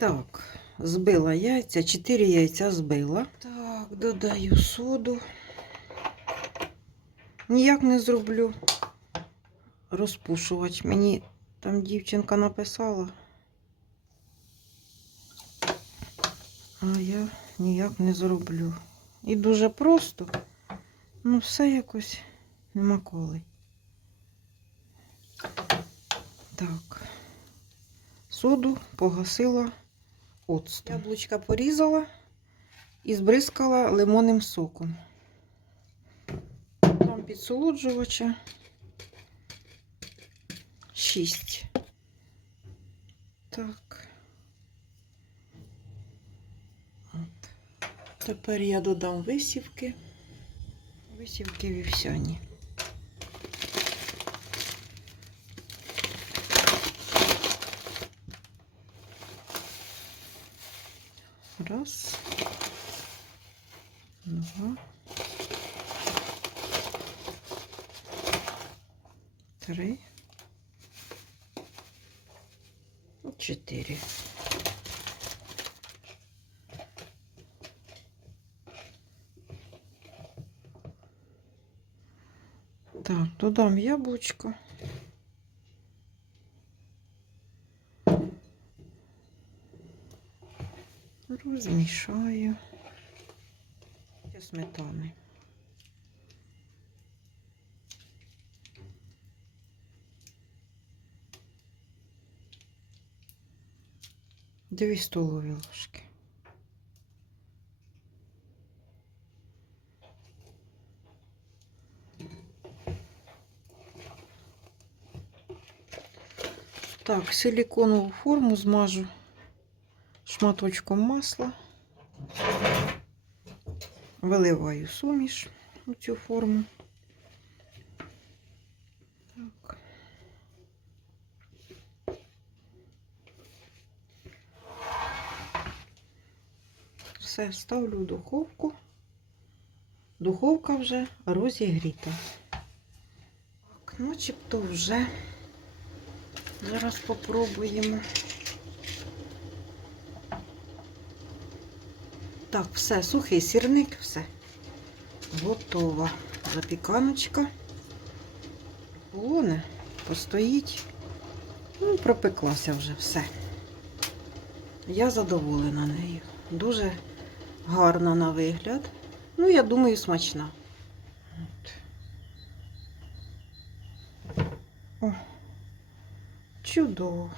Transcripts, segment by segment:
Так, збила яйця, 4 яйця збила. Так, додаю соду. Ніяк не зроблю розпушувач. Мені там дівчинка написала. А я ніяк не зроблю. І дуже просто. Ну, все якось нема коли. Так. Соду погасила оцтом. Яблучка порізала і збризкала лимонним соком. Там підсолоджувача 6. Так. От. Тепер я додам висівки. Висівки вівсяні. Раз. Два. Три. Чотири. Так, додам яблучко. Розмішаю Для сметани. Дві столові ложки. Так, силиконову форму змажу шматочком масла. Виливаю суміш у цю форму. Все, ставлю в духовку. Духовка вже розігріта. Так, начебто вже. Зараз попробуємо. Так, все, сухий сірник, все. Готова запіканочка. Лоне, постоїть. Ну, пропеклася вже все. Я задоволена нею. Дуже гарна на вигляд. Ну, я думаю, смачна. От. О, чудово.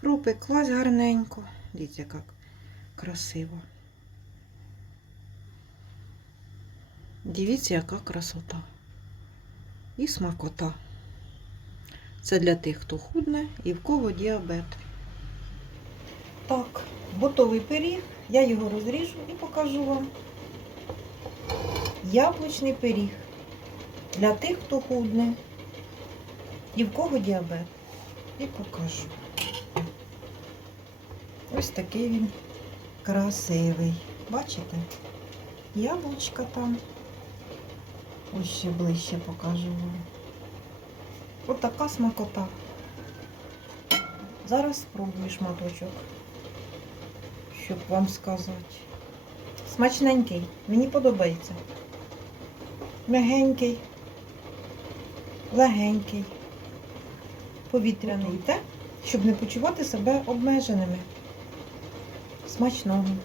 Пропеклась гарненько. Дивіться, як красиво. Дивіться, яка красота. І смакота. Це для тих, хто худне і в кого діабет. Так, готовий пиріг. Я його розріжу і покажу вам. Яблучний пиріг. Для тих, хто худне і в кого діабет. І покажу. Ось такий він красивий. Бачите? Яблучка там. Ось ще ближче покажу вам. Ось така смакота. Зараз спробую шматочок, щоб вам сказати. Смачненький, мені подобається. Мягенький, легенький, повітряний, те, щоб не почувати себе обмеженими. Смачного.